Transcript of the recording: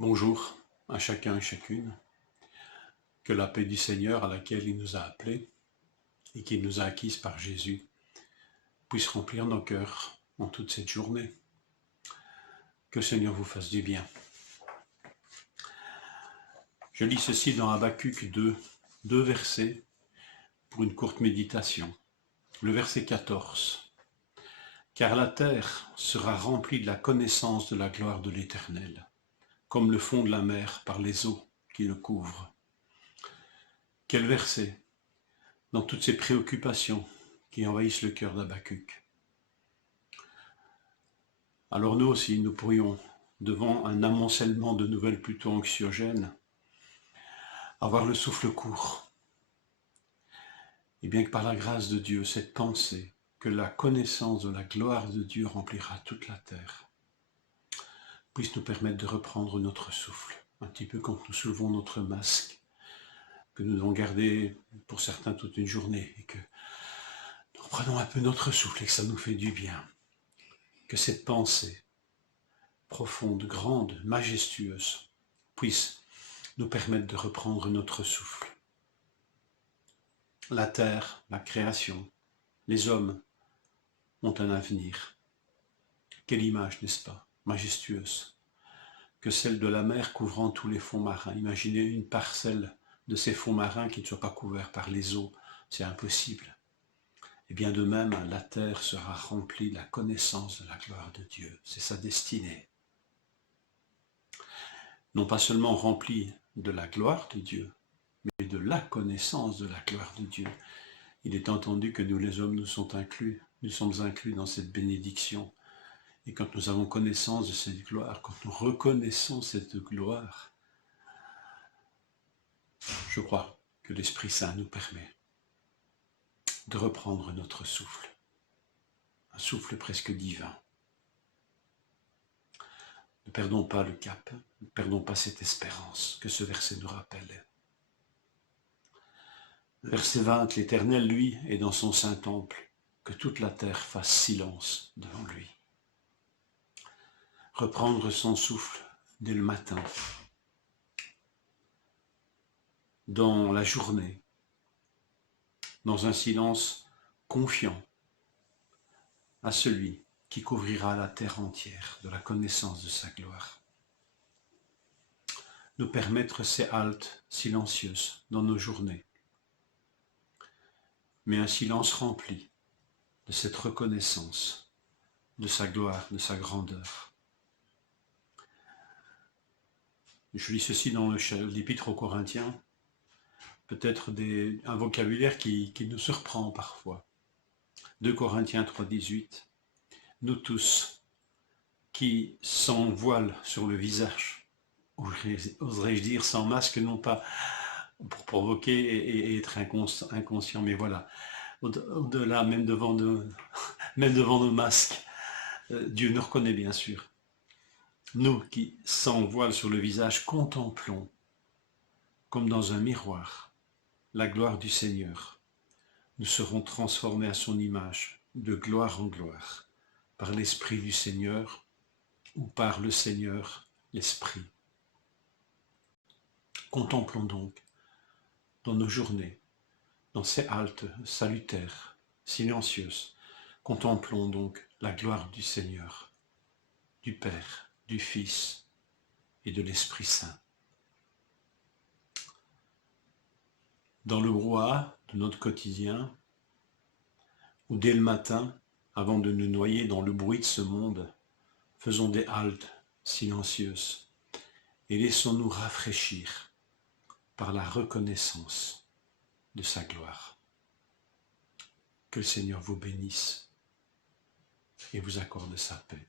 Bonjour à chacun et chacune. Que la paix du Seigneur à laquelle il nous a appelés et qu'il nous a acquise par Jésus puisse remplir nos cœurs en toute cette journée. Que le Seigneur vous fasse du bien. Je lis ceci dans Habacuc 2, deux versets pour une courte méditation. Le verset 14. Car la terre sera remplie de la connaissance de la gloire de l'Éternel, comme le fond de la mer par les eaux qui le couvrent. Quel verset dans toutes ces préoccupations qui envahissent le cœur d'Habacuc. Alors nous aussi, nous pourrions, devant un amoncellement de nouvelles plutôt anxiogènes, avoir le souffle court. Et bien que par la grâce de Dieu, cette pensée que la connaissance de la gloire de Dieu remplira toute la terre, puisse nous permettre de reprendre notre souffle, un petit peu quand nous soulevons notre masque, que nous devons garder pour certains toute une journée, et que nous reprenons un peu notre souffle et que ça nous fait du bien. Que cette pensée profonde, grande, majestueuse, puisse nous permettre de reprendre notre souffle. La terre, la création, les hommes ont un avenir. Quelle image, n'est-ce pas, majestueuse, que celle de la mer couvrant tous les fonds marins. Imaginez une parcelle de ces fonds marins qui ne soient pas couverts par les eaux, c'est impossible. Et bien de même, la terre sera remplie de la connaissance de la gloire de Dieu. C'est sa destinée. Non pas seulement remplie de la gloire de Dieu, mais de la connaissance de la gloire de Dieu. Il est entendu que nous les hommes, nous sommes inclus dans cette bénédiction. Et quand nous avons connaissance de cette gloire, quand nous reconnaissons cette gloire, je crois que l'Esprit Saint nous permet de reprendre notre souffle, un souffle presque divin. Ne perdons pas le cap, ne perdons pas cette espérance que ce verset nous rappelle. Verset 20, l'Éternel, lui, est dans son saint temple, que toute la terre fasse silence devant lui. Reprendre son souffle dès le matin, dans la journée, dans un silence confiant à celui qui couvrira la terre entière de la connaissance de sa gloire. Nous permettre ces haltes silencieuses dans nos journées, mais un silence rempli de cette reconnaissance de sa gloire, de sa grandeur. Je lis ceci dans l'Épître aux Corinthiens, peut-être un vocabulaire qui nous surprend parfois. 2 Corinthiens 3, 18. Nous tous, qui sans voile sur le visage, oserais-je dire sans masque, non pas pour provoquer et être inconscient, mais voilà, au-delà, même devant nos masques, Dieu nous reconnaît bien sûr. Nous qui, sans voile sur le visage, contemplons, comme dans un miroir, la gloire du Seigneur. Nous serons transformés à son image, de gloire en gloire, par l'Esprit du Seigneur ou par le Seigneur, l'Esprit. Contemplons donc, dans nos journées, dans ces haltes salutaires, silencieuses, contemplons donc la gloire du Seigneur, du Père, du Fils et de l'Esprit Saint. Dans le brouhaha de notre quotidien, ou dès le matin, avant de nous noyer dans le bruit de ce monde, faisons des haltes silencieuses et laissons-nous rafraîchir par la reconnaissance de sa gloire. Que le Seigneur vous bénisse et vous accorde sa paix.